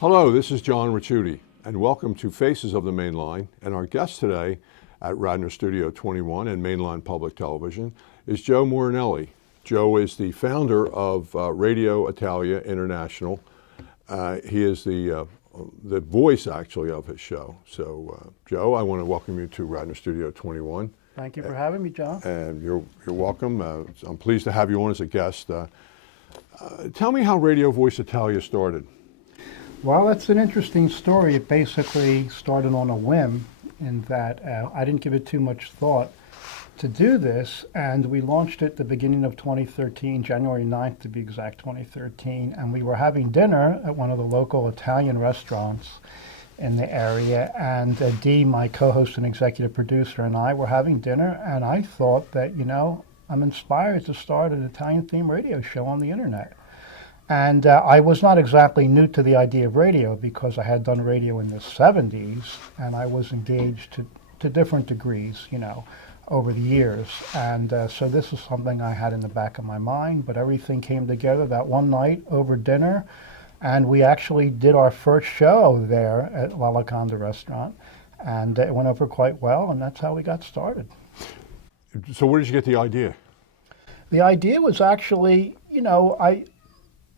Hello, this is John Ricciutti, and welcome to Faces of the Mainline. And our guest today at Radnor Studio 21 and Mainline Public Television is Joe Morinelli. Joe is the founder of Radio Italia International. He is the voice, actually, of his show. So, Joe, I want to welcome you to Radnor Studio 21. Thank you for having me, John. And you're welcome. I'm pleased to have you on as a guest. Tell me how Radio Voice Italia started. Well, that's an interesting story. It basically started on a whim in that I didn't give it too much thought to do this, and we launched it the beginning of 2013, January 9th to be exact, 2013, and we were having dinner at one of the local Italian restaurants in the area, and Dee, my co-host and executive producer, and I were having dinner, and I thought that, I'm inspired to start an Italian-themed radio show on the internet. And I was not exactly new to the idea of radio because I had done radio in the 70s, and I was engaged to different degrees, over the years. And so this is something I had in the back of my mind, but everything came together that one night over dinner, and we actually did our first show there at La Locanda restaurant, and it went over quite well, and that's how we got started. So where did you get the idea? The idea was actually,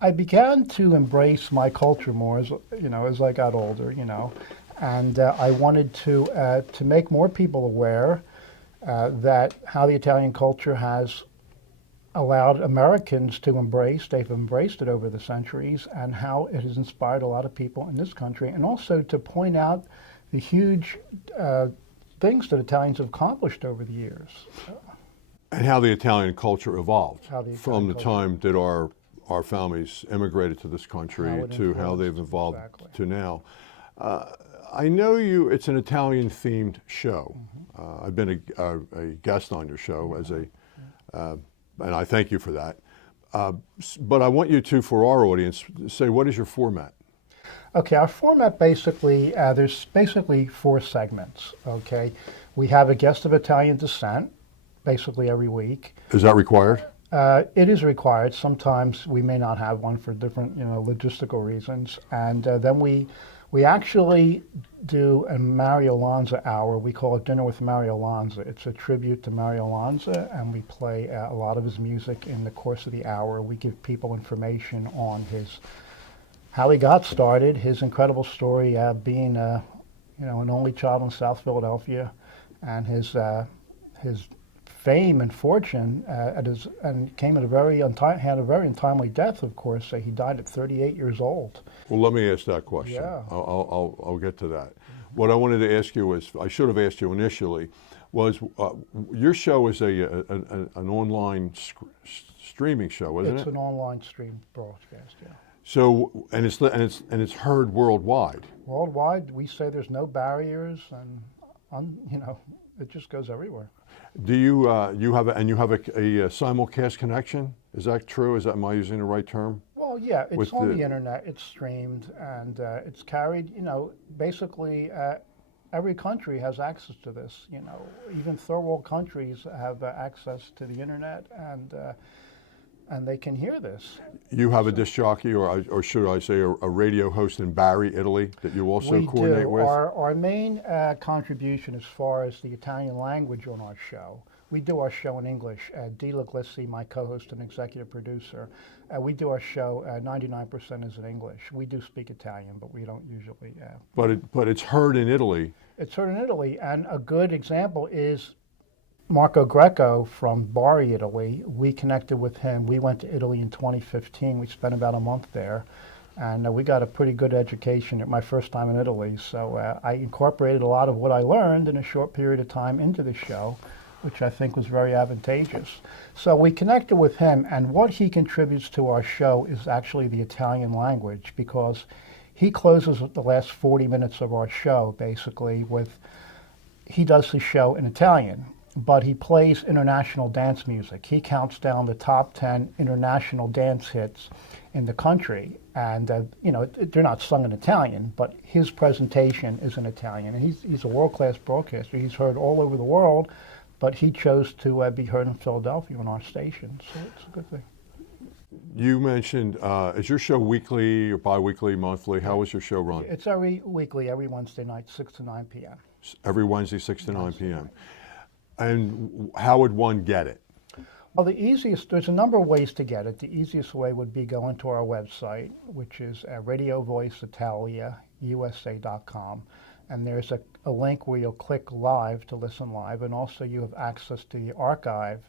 I began to embrace my culture more as I got older, and I wanted to make more people aware that how the Italian culture has allowed Americans to embrace, they've embraced it over the centuries, and how it has inspired a lot of people in this country, and also to point out the huge things that Italians have accomplished over the years. And how the Italian culture evolved from the time that our families immigrated to this country to how they've evolved to now. I know it's an Italian-themed show. Mm-hmm. I've been a guest on your show and I thank you for that. But I want you to, for our audience, say what is your format? Okay, our format basically, there's basically 4 segments, okay? We have a guest of Italian descent, basically every week. Is that required? It is required. Sometimes we may not have one for different, logistical reasons. And then we actually do a Mario Lanza hour. We call it Dinner with Mario Lanza. It's a tribute to Mario Lanza, and we play a lot of his music in the course of the hour. We give people information on how he got started, his incredible story being an only child in South Philadelphia, and his fame and fortune and came at had a very untimely death, of course. He died at 38 years old. Well, let me ask that question. Yeah. I'll get to that. What I wanted to ask you was, I should have asked you initially, was your show is an online streaming show, isn't it? It's an online stream broadcast, yeah. So and it's heard worldwide. Worldwide, we say there's no barriers, and it just goes everywhere. Do you have a simulcast connection? Is that true? Am I using the right term? Well, yeah, it's on the internet. It's streamed, and it's carried. Basically, every country has access to this. Even third world countries have access to the internet, and they can hear this. You have a disc jockey, or should I say, a radio host in Bari, Italy, that you also coordinate with? Our main contribution as far as the Italian language on our show, we do our show in English. Dee Laglissi, my co-host and executive producer, we do our show 99% is in English. We do speak Italian, but we don't usually. But it's heard in Italy. It's heard in Italy, and a good example is Marco Greco from Bari, Italy. We connected with him. We went to Italy in 2015. We spent about a month there, and we got a pretty good education at my first time in Italy. So I incorporated a lot of what I learned in a short period of time into the show, which I think was very advantageous. So we connected with him, and what he contributes to our show is actually the Italian language, because he closes the last 40 minutes of our show basically with, he does his show in Italian, but he plays international dance music. He counts down the top 10 international dance hits in the country. And, they're not sung in Italian, but his presentation is in Italian. And he's a world-class broadcaster. He's heard all over the world, but he chose to be heard in Philadelphia on our station. So it's a good thing. You mentioned, is your show weekly or bi-weekly, monthly? How is your show run? It's every weekly, every Wednesday night, 6 to 9 p.m. Every Wednesday, 6 to 9 p.m. And how would one get it? Well, there's a number of ways to get it. The easiest way would be going to our website, which is Radio Voice Italia USA.com. And there's a link where you'll click live to listen live. And also you have access to the archive,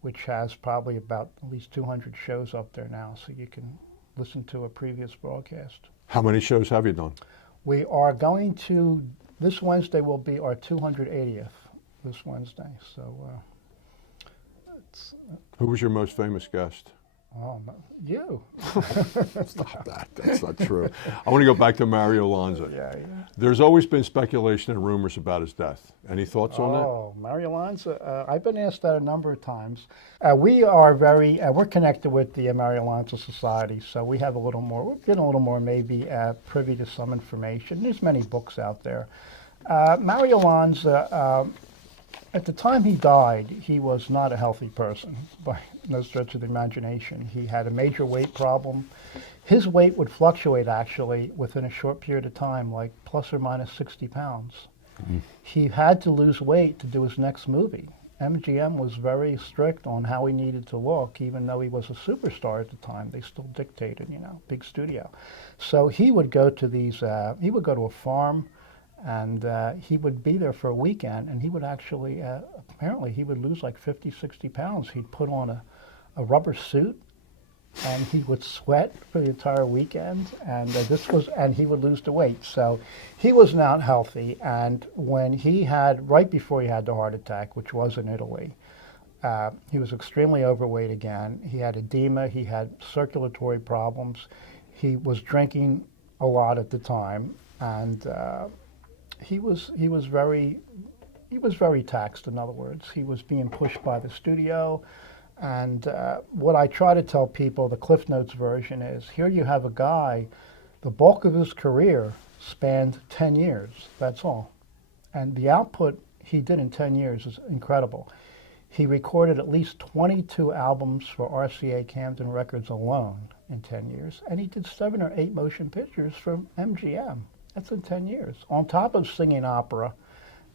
which has probably about at least 200 shows up there now. So you can listen to a previous broadcast. How many shows have you done? We are going to, this Wednesday will be our 280th, this Wednesday. So who was your most famous guest? Oh, you. Stop that. That's not true. I want to go back to Mario Lanza. Yeah. There's always been speculation and rumors about his death. Any thoughts on that? Oh, Mario Lanza. I've been asked that a number of times. We're connected with the Mario Lanza Society, so we're getting a little more maybe privy to some information. There's many books out there. Mario Lanza, at the time he died, he was not a healthy person by no stretch of the imagination. He had a major weight problem. His weight would fluctuate actually within a short period of time, like plus or minus 60 pounds. Mm-hmm. He had to lose weight to do his next movie. MGM was very strict on how he needed to look, even though he was a superstar at the time. They still dictated, big studio. So he would go to he would go to a farm, and he would be there for a weekend, and he would actually, apparently he would lose like 50, 60 pounds. He'd put on a rubber suit, and he would sweat for the entire weekend, and he would lose the weight. So he was not healthy, and right before he had the heart attack, which was in Italy, he was extremely overweight again. He had edema, he had circulatory problems. He was drinking a lot at the time, and he was very taxed. In other words, he was being pushed by the studio, and what I try to tell people, the Cliff Notes version is: here you have a guy, the bulk of his career spanned 10 years. That's all, and the output he did in 10 years is incredible. He recorded at least 22 albums for RCA Camden Records alone in 10 years, and he did 7 or 8 motion pictures for MGM. That's in 10 years. On top of singing opera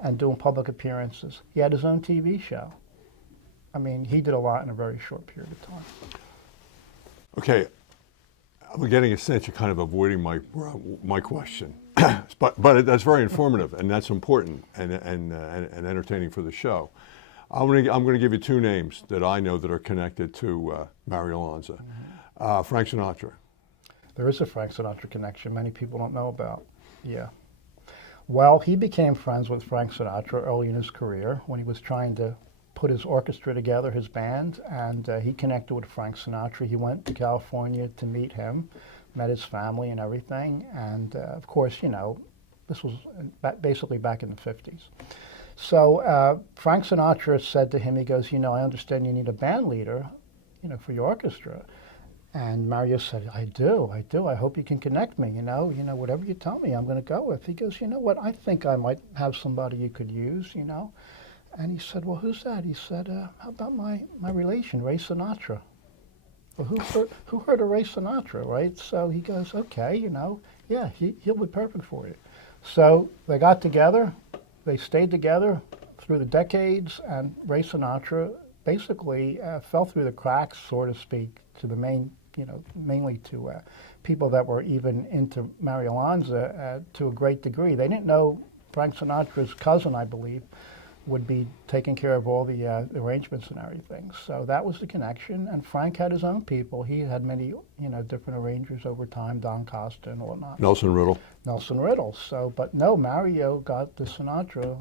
and doing public appearances, he had his own TV show. I mean, he did a lot in a very short period of time. Okay, I'm getting a sense you're kind of avoiding my question, but that's very informative, and that's important and entertaining for the show. I'm going to give you 2 names that I know that are connected to Mario Lanza. Mm-hmm. Frank Sinatra. There is a Frank Sinatra connection many people don't know about. Yeah. Well, he became friends with Frank Sinatra early in his career when he was trying to put his orchestra together, his band, and he connected with Frank Sinatra. He went to California to meet him, met his family and everything, and of course, this was basically back in the 50s. So Frank Sinatra said to him, he goes, I understand you need a band leader, for your orchestra. And Mario said, I do. I hope you can connect me, whatever you tell me, I'm going to go with. He goes, you know what, I think I might have somebody you could use, And he said, well, who's that? He said, how about my relation, Ray Sinatra? Well, who heard of Ray Sinatra, right? So he goes, okay, yeah, he'll be perfect for you. So they got together, they stayed together through the decades, and Ray Sinatra basically fell through the cracks, so to speak, to the mainly to people that were even into Mario Lanza to a great degree. They didn't know Frank Sinatra's cousin, I believe, would be taking care of all the arrangements and everything. So that was the connection, and Frank had his own people. He had many, different arrangers over time, Don Costa and whatnot. Nelson Riddle. So, but no, Mario got the Sinatra,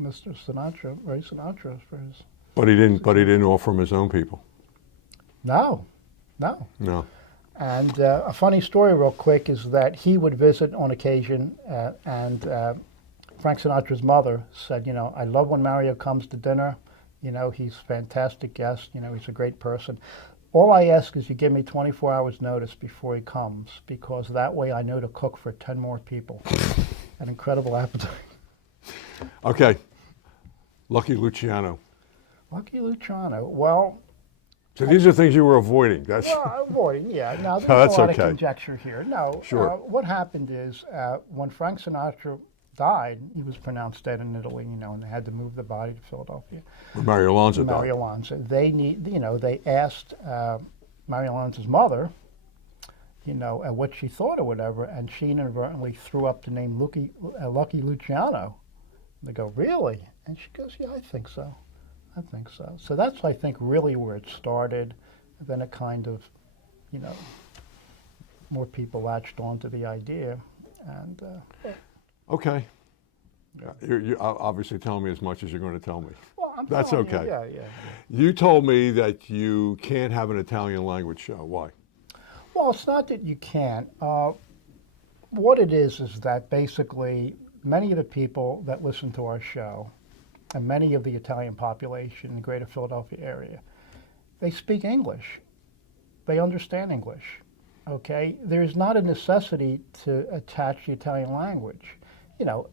Mr. Sinatra, Ray Sinatra for his. But he didn't offer him his own people. No. And a funny story real quick is that he would visit on occasion, and Frank Sinatra's mother said, I love when Mario comes to dinner. He's a fantastic guest. He's a great person. All I ask is you give me 24 hours notice before he comes, because that way I know to cook for 10 more people. An incredible appetite. Okay. Lucky Luciano. Lucky Luciano. Well, So these are things you were avoiding. That's Well, avoiding, yeah. Now, there's that's a lot okay. of conjecture here. No, Sure. What happened is when Frank Sinatra died, he was pronounced dead in Italy, and they had to move the body to Philadelphia. Mario Alonso died. Mario Alonso. They asked Mario Alonso's mother, what she thought or whatever, and she inadvertently threw up the name Lucky Luciano. They go, really? And she goes, yeah, I think so. I think so. So that's, I think, really where it started. And then it kind of, more people latched onto the idea. And Okay. You're obviously telling me as much as you're going to tell me. well, That's telling okay. You, yeah. You told me that you can't have an Italian language show. Why? Well, it's not that you can't. What it is that basically many of the people that listen to our show and many of the Italian population in the greater Philadelphia area, they speak English. They understand English, okay? There's not a necessity to attach the Italian language,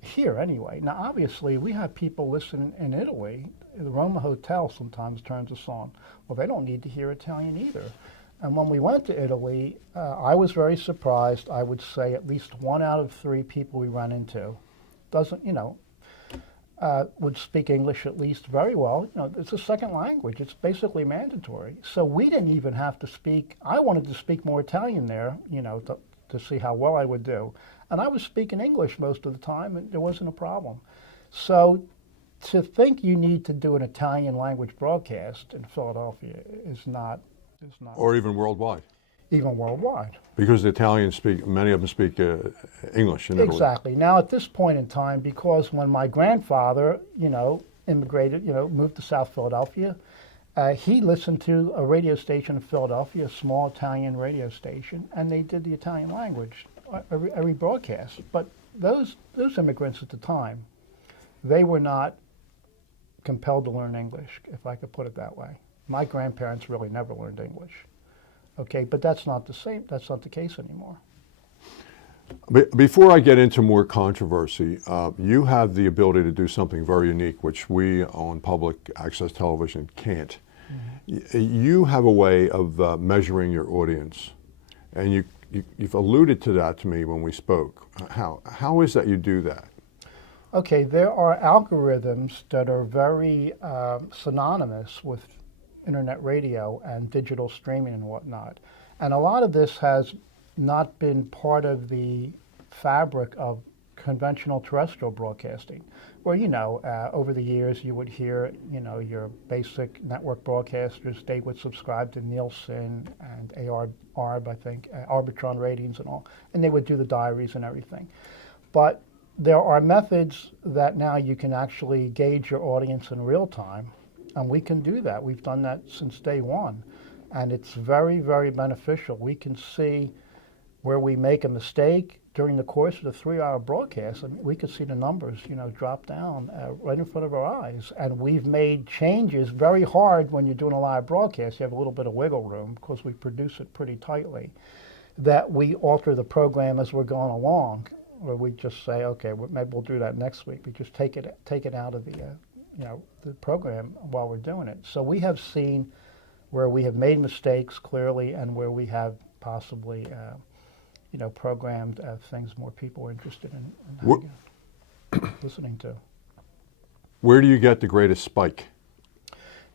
here anyway. Now, obviously, we have people listen in Italy. The Roma Hotel sometimes turns us on. Well, they don't need to hear Italian either. And when we went to Italy, I was very surprised. I would say at least 1 out of 3 people we ran into would speak English at least very well. It's a second language. It's basically mandatory. So we didn't even have to speak. I wanted to speak more Italian there, to see how well I would do. And I was speaking English most of the time, and there wasn't a problem. So to think you need to do an Italian language broadcast in Philadelphia is not. Or even worldwide. Even worldwide. Because the Italians many of them speak English in Italy. Exactly. Now, at this point in time, because when my grandfather, immigrated, moved to South Philadelphia, he listened to a radio station in Philadelphia, a small Italian radio station, and they did the Italian language, every broadcast. But those immigrants at the time, they were not compelled to learn English, if I could put it that way. My grandparents really never learned English. Okay, but that's not the same. That's not the case anymore. Before I get into more controversy, you have the ability to do something very unique, which we on public access television can't. Mm-hmm. You have a way of measuring your audience, and you've alluded to that to me when we spoke. How is that you do that? Okay, there are algorithms that are very synonymous with internet radio and digital streaming and whatnot. And a lot of this has not been part of the fabric of conventional terrestrial broadcasting, where, over the years you would hear, your basic network broadcasters, they would subscribe to Nielsen and ARB, I think, Arbitron ratings and all, and they would do the diaries and everything. But there are methods that now you can actually gauge your audience in real time. And we can do that. We've done that since day one. And it's very, very beneficial. We can see where we make a mistake during the course of the 3-hour broadcast. I mean, we could see the numbers, drop down right in front of our eyes. And we've made changes very hard when you're doing a live broadcast. You have a little bit of wiggle room because we produce it pretty tightly, that we alter the program as we're going along. Or we just say, okay, maybe we'll do that next week. We just take it out of the program while we're doing it. So we have seen where we have made mistakes clearly, and where we have possibly, programmed things more people are interested in listening to. Where do you get the greatest spike?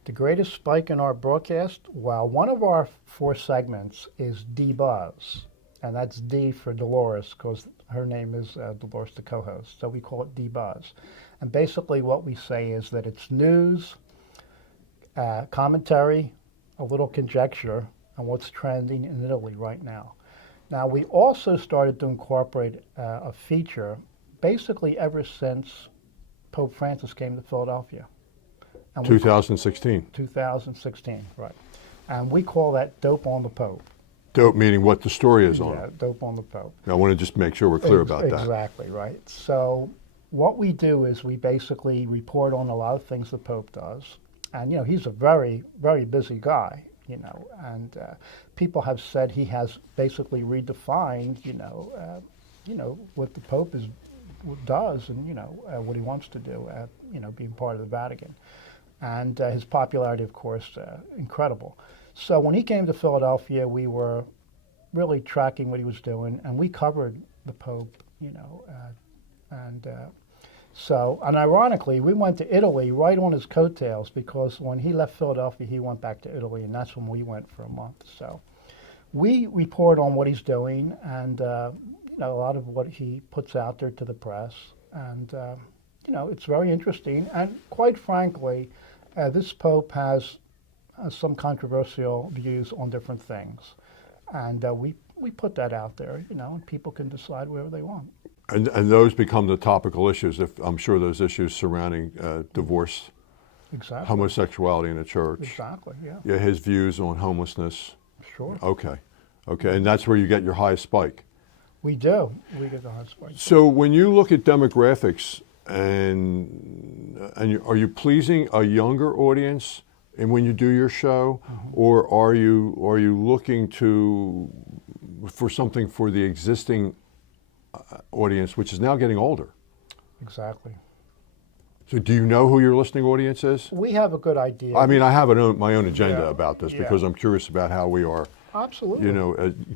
The greatest spike in our broadcast? Well, one of our 4 segments is D-Buzz, and that's D for Dolores, because her name is Dolores, the co-host, so we call it D-Buzz. And basically what we say is that it's news, commentary, a little conjecture on what's trending in Italy right now. Now, we also started to incorporate a feature basically ever since Pope Francis came to Philadelphia. And 2016. 2016, right. And we call that Dope on the Pope. Dope meaning what the story is on. Yeah, Dope on the Pope. Now, I want to just make sure we're clear about that. Exactly, right. So what we do is we basically report on a lot of things the Pope does. And, he's a very, very busy guy, and people have said he has basically redefined, what the Pope does and, what he wants to do, being part of the Vatican. And his popularity, of course, incredible. So when he came to Philadelphia, we were really tracking what he was doing, and we covered the Pope, and ironically, we went to Italy right on his coattails, because when he left Philadelphia, he went back to Italy, and that's when we went for a month. So we report on what he's doing, and a lot of what he puts out there to the press, and it's very interesting. And quite frankly, this Pope has some controversial views on different things, and we put that out there, and people can decide whatever they want. And those become the topical issues. I'm sure those issues surrounding divorce, exactly, homosexuality in the church. Exactly, yeah. Yeah, his views on homelessness. Sure. Okay, and that's where you get your highest spike. We do. We get the highest spike. So when you look at demographics, and are you pleasing a younger audience, and when you do your show, or are you looking for something for the existing audience, which is now getting older? Exactly. So do you know who your listening audience is? We have a good idea. I mean, I have my own agenda about this, because I'm curious about how we are. Absolutely.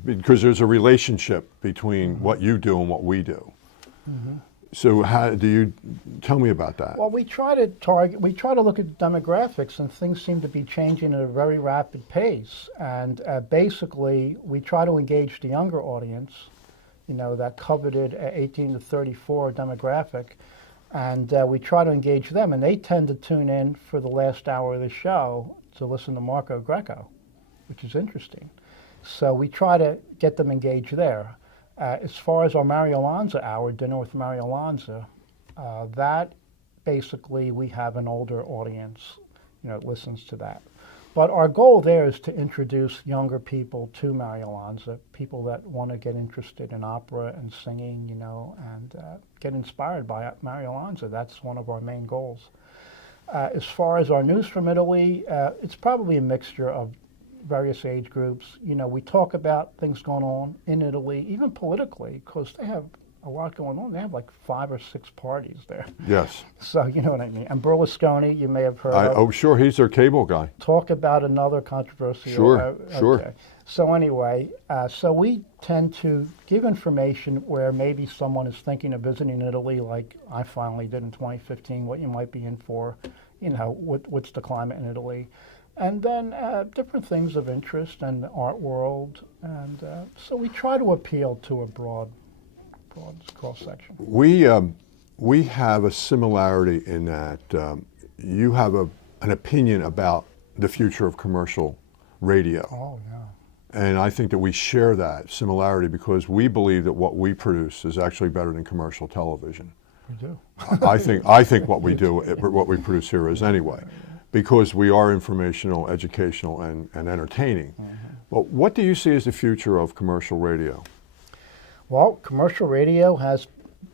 Because there's a relationship between what you do and what we do. So how do you tell me about that? Well, we try to look at demographics, and things seem to be changing at a very rapid pace. And basically, we try to engage the younger audience, that coveted 18 to 34 demographic, and we try to engage them, and they tend to tune in for the last hour of the show to listen to Marco Greco, which is interesting. So we try to get them engaged there. As far as our Mario Lanza hour, Dinner with Mario Lanza, that basically we have an older audience, listens to that. But our goal there is to introduce younger people to Mario Lanza, people that want to get interested in opera and singing, and get inspired by Mario Lanza. That's one of our main goals. As far as our news from Italy, it's probably a mixture of various age groups. We talk about things going on in Italy, even politically, because they have a lot going on. They have like 5 or 6 parties there. Yes. So you know what I mean. And Berlusconi, you may have heard of. Oh, sure, he's their cable guy. Talk about another controversial. Sure. Okay. So anyway, so we tend to give information where maybe someone is thinking of visiting Italy, like I finally did in 2015, what you might be in for, what's the climate in Italy. And then different things of interest and the art world. And so we try to appeal to a broad cross-section. We have a similarity in that you have an opinion about the future of commercial radio. Oh, yeah. And I think that we share that similarity, because we believe that what we produce is actually better than commercial television. We do. I think what we do, what we produce here is anyway, because we are informational, educational, and entertaining. But what do you see as the future of commercial radio? Well, commercial radio has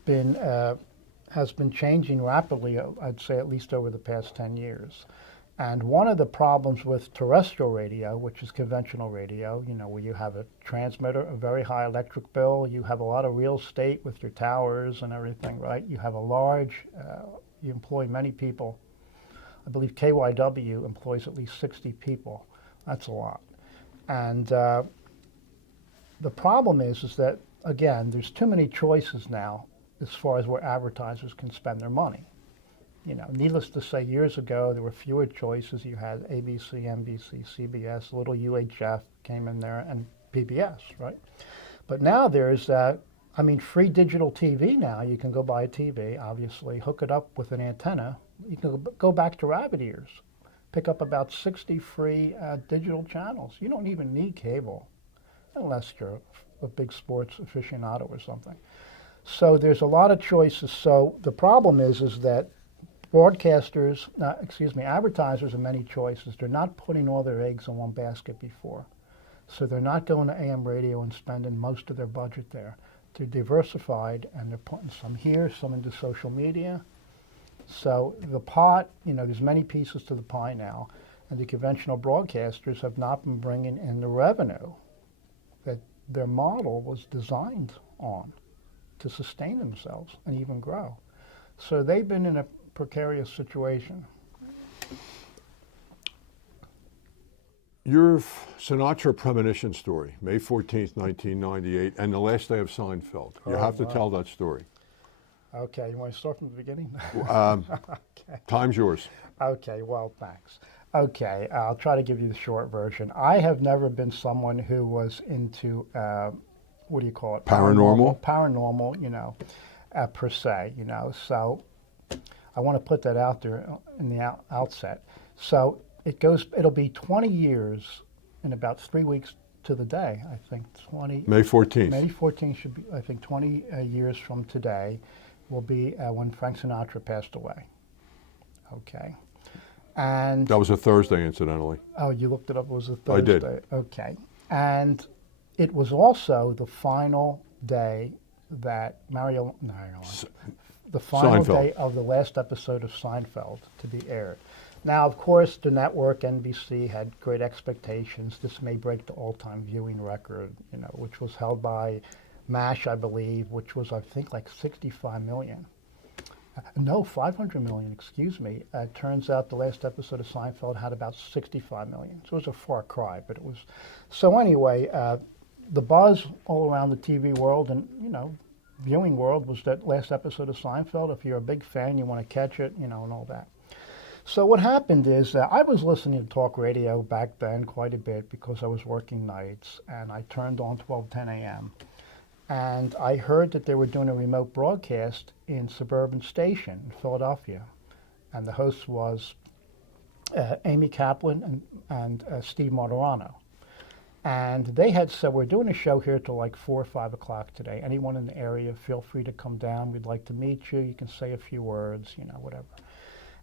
been changing rapidly, I'd say, at least over the past 10 years. And one of the problems with terrestrial radio, which is conventional radio, where you have a transmitter, a very high electric bill, you have a lot of real estate with your towers and everything, right? You have you employ many people. I believe KYW employs at least 60 people. That's a lot. And the problem is that, again, there's too many choices now as far as where advertisers can spend their money. Needless to say, years ago, there were fewer choices. You had ABC, NBC, CBS, little UHF came in there, and PBS, right? But now there's free digital TV now. You can go buy a TV, obviously, hook it up with an antenna. You can go back to rabbit ears, pick up about 60 free digital channels. You don't even need cable, unless you're a big sports aficionado or something. So there's a lot of choices. So the problem is that advertisers have many choices. They're not putting all their eggs in one basket before. So they're not going to AM radio and spending most of their budget there. They're diversified, and they're putting some here, some into social media. So the pot, there's many pieces to the pie now, and the conventional broadcasters have not been bringing in the revenue that their model was designed on to sustain themselves and even grow. So they've been in a precarious situation. Your Sinatra premonition story, May 14th, 1998, and the last day of Seinfeld. You have to tell that story. Okay, you want to start from the beginning? Okay. Time's yours. Okay, well, thanks. Okay, I'll try to give you the short version. I have never been someone who was into, what do you call it? Paranormal? Paranormal, per se, So I want to put that out there in the outset. So it'll be 20 years in about 3 weeks to the day, I think. May 14th. May 14th should be, I think, 20 years from today will be when Frank Sinatra passed away. Okay. And that was a Thursday, incidentally. Oh, you looked it up. It was a Thursday. I did. Okay. And it was also the final day that the final Seinfeld. day of the last episode of Seinfeld to be aired. Now, of course, the network, NBC, had great expectations. This may break the all-time viewing record, which was held by MASH, I believe, which was, I think, like 65 million. No, 500 million, excuse me. Turns out the last episode of Seinfeld had about 65 million. So it was a far cry, but it was. So anyway, the buzz all around the TV world and, viewing world was that last episode of Seinfeld. If you're a big fan, you want to catch it, and all that. So what happened is that I was listening to talk radio back then quite a bit because I was working nights, and I turned on 12:10 a.m. And I heard that they were doing a remote broadcast in suburban station in Philadelphia. And the host was Amy Kaplan and Steve Martorano. And they had said, we're doing a show here till like 4 or 5 o'clock today. Anyone in the area, feel free to come down. We'd like to meet you. You can say a few words, whatever.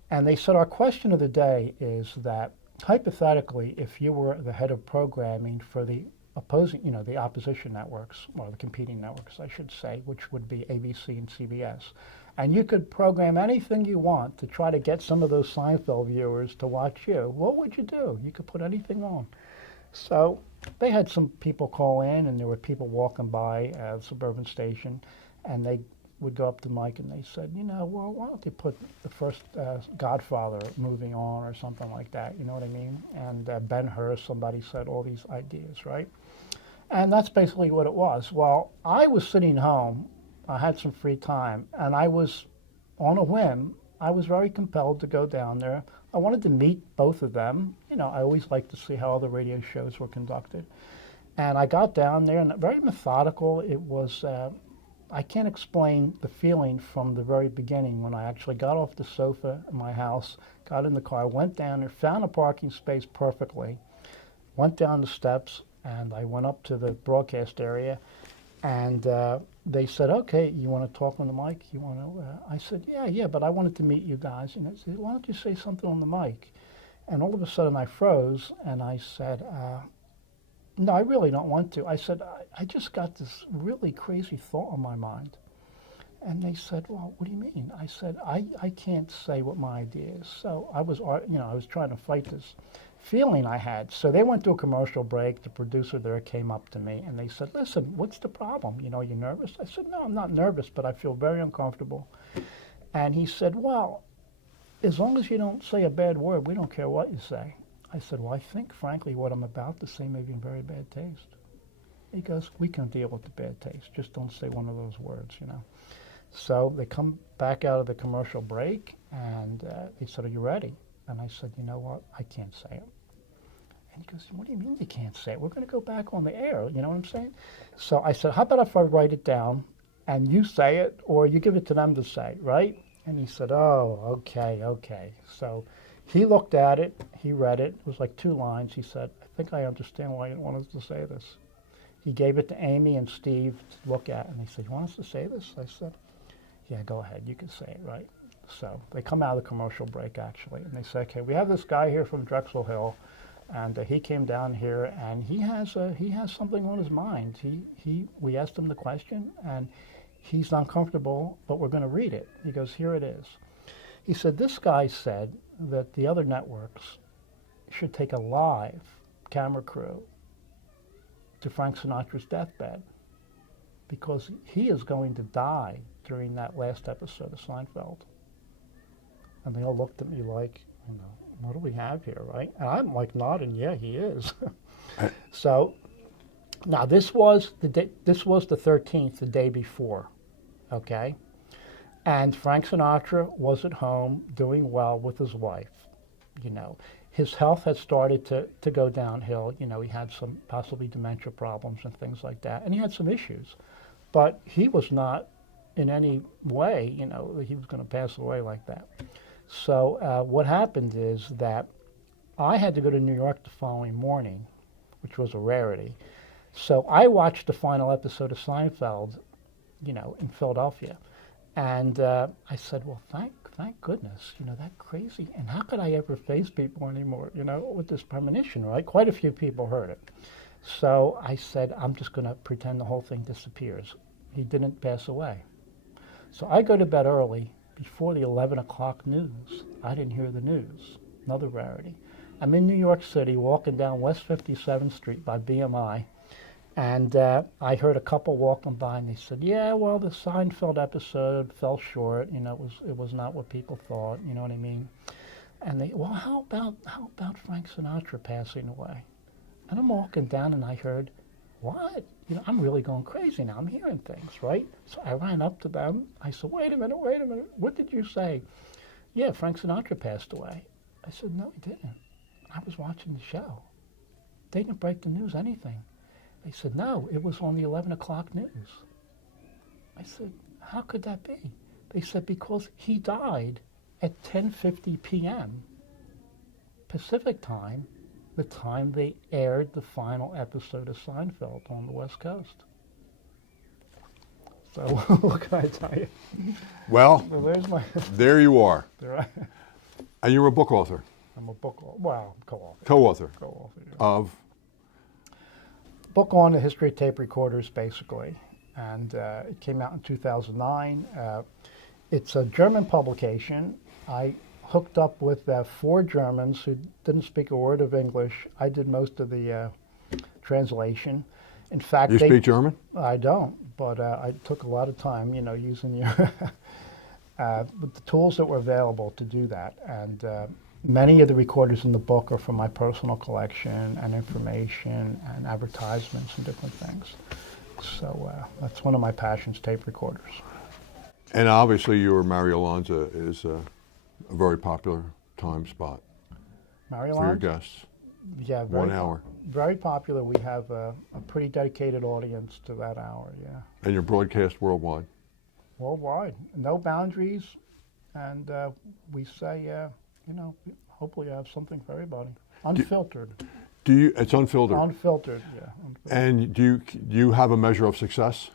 And they said, our question of the day is that, hypothetically, if you were the head of programming for the the opposition networks, or the competing networks, I should say, which would be ABC and CBS. And you could program anything you want to try to get some of those Seinfeld viewers to watch you. What would you do? You could put anything on. So they had some people call in, and there were people walking by the suburban station, and they would go up to Mike and they said, well, why don't they put the first Godfather movie on or something like that, you know what I mean? And Ben-Hur, somebody said all these ideas, right? And that's basically what it was. Well, I was sitting home, I had some free time, and I was, on a whim, I was very compelled to go down there. I wanted to meet both of them. I always like to see how other radio shows were conducted. And I got down there, and very methodical. It was, I can't explain the feeling from the very beginning when I actually got off the sofa in my house, got in the car, went down there, found a parking space perfectly, went down the steps, and I went up to the broadcast area, and they said, okay, you want to talk on the mic? You want to? I said, yeah, but I wanted to meet you guys. And they said, why don't you say something on the mic? And all of a sudden I froze, and I said, no, I really don't want to. I said, I just got this really crazy thought on my mind. And they said, well, what do you mean? I said, I can't say what my idea is. So I was trying to fight this feeling I had. So they went to a commercial break. The producer there came up to me, and they said, listen, what's the problem? You nervous? I said, no, I'm not nervous, but I feel very uncomfortable. And he said, well, as long as you don't say a bad word, we don't care what you say. I said, well, I think, frankly, what I'm about to say may be in very bad taste. He goes, we can deal with the bad taste. Just don't say one of those words, So they come back out of the commercial break, and they said, are you ready? And I said, you know what? I can't say it. And he goes, what do you mean you can't say it? We're going to go back on the air. You know what I'm saying? So I said, how about if I write it down, and you say it, or you give it to them to say, right? And he said, oh, okay. So he looked at it, he read it, it was like 2 lines. He said, I think I understand why you want us to say this. He gave it to Amy and Steve to look at, and they said, you want us to say this? I said, yeah, go ahead, you can say it, right? So they come out of the commercial break, actually, and they say, okay, we have this guy here from Drexel Hill, and he came down here, and he has something on his mind. We asked him the question, and he's uncomfortable, but we're going to read it. He goes, here it is. He said, this guy said that the other networks should take a live camera crew to Frank Sinatra's deathbed because he is going to die during that last episode of Seinfeld. And they all looked at me like, what do we have here, right? And I'm like nodding, yeah, he is. So now this was the 13th, the day before, okay? And Frank Sinatra was at home doing well with his wife. You know, his health had started to go downhill. You know, he had some possibly dementia problems and things like that, and he had some issues. But he was not in any way, you know, he was going to pass away like that. So what happened is that I had to go to New York the following morning, which was a rarity. So I watched the final episode of Seinfeld, you know, in Philadelphia. And I said, well, thank goodness, you know, that crazy. And how could I ever face people anymore, you know, with this premonition, right? Quite a few people heard it. So I said, I'm just going to pretend the whole thing disappears. He didn't pass away. So I go to bed early before the 11 o'clock news. I didn't hear the news, another rarity. I'm in New York City walking down West 57th Street by BMI. And I heard a couple walking by, and they said, "Yeah, well, the Seinfeld episode fell short. You know, it was not what people thought. You know what I mean?" And they, well, how about Frank Sinatra passing away? And I'm walking down, and I heard, "What? You know, I'm really going crazy now. I'm hearing things, right?" So I ran up to them. I said, wait a minute. What did you say?" "Yeah, Frank Sinatra passed away." I said, "No, he didn't. I was watching the show. They didn't break the news, anything." They said, "No, it was on the 11 o'clock news." I said, "How could that be?" They said, "Because he died at 10:50 p.m. Pacific time, the time they aired the final episode of Seinfeld on the West Coast." So what can I tell you? Well, So there's my there you are. there And you're a book author. I'm a book, well, co-author. Co-author. Co-author, yeah. Of? Book on the history of tape recorders, basically. And it came out in 2009. It's a German publication. I hooked up with 4 Germans who didn't speak a word of English. I did most of the translation. In fact, You speak German? I don't, but I took a lot of time, you know, using your with the tools that were available to do that. And many of the recorders in the book are from my personal collection and information and advertisements and different things. So that's one of my passions, tape recorders. And obviously your Mario Lanza is a very popular time spot Mario for your Lanza? guests. Yeah, 1 hour. Very popular. We have a pretty dedicated audience to that hour, yeah. And you're broadcast worldwide. Worldwide. No boundaries. And we say, you know, hopefully I have something for everybody. Unfiltered. It's unfiltered? Unfiltered, yeah. Unfiltered. And do you have a measure of success?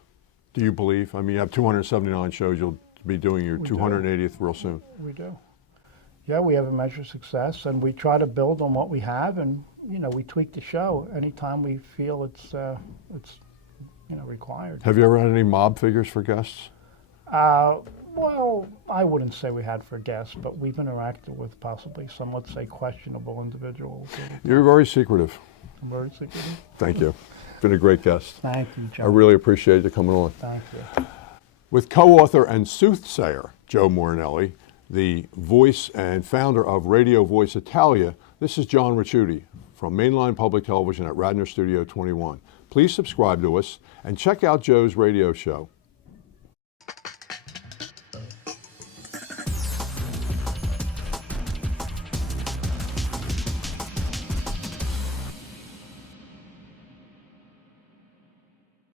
Do you believe? I mean, you have 279 shows. You'll be doing your 280th real soon. We do. Yeah, we have a measure of success, and we try to build on what we have, and you know, we tweak the show anytime we feel it's you know, required. Have you ever had any mob figures for guests? Well, I wouldn't say we had for guests, but we've interacted with possibly some, let's say, questionable individuals. You're very secretive. I'm very secretive. Thank you. Been a great guest. Thank you, Joe. I really appreciate you coming on. Thank you. With co-author and soothsayer Joe Morinelli, the voice and founder of Radio Voice Italia, this is John Ricciutti from Mainline Public Television at Radnor Studio 21. Please subscribe to us and check out Joe's radio show.